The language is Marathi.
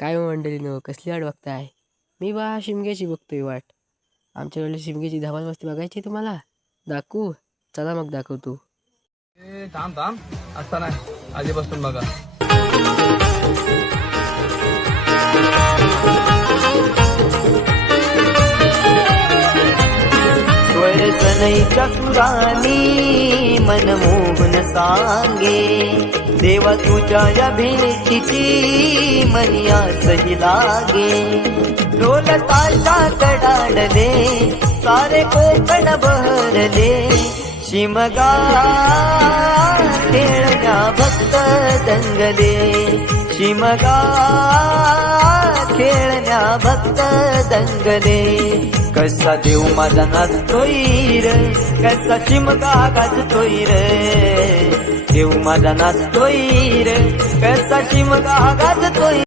काय हो मंडळीनो, कसली वाट बघताय? मी शिमग्याची बघतोय वाट. आमच्या वेळेला शिमग्याची धमाल मस्ती बघायची तुम्हाला? दाखवू? चला मग दाखवतो. थांब थांब आता नाही आधीपासून बघा. स्वरतनैच्या सुरानी मनमोहन सांगे, देवा तुझ्या या भेटीची मनियासही लागे. ढोल ताशा कडाडले, सारे कोकण बहरले, शिमगा खेळण्या भक्त दंगले, शिमगा खेळण्या भक्त दंगले. कसा देव माझा नाचतोय रे, कसा शिमगा गाजतोय रे, देव माझा नाचतोय रे, कसा शिमगा गाजतोय.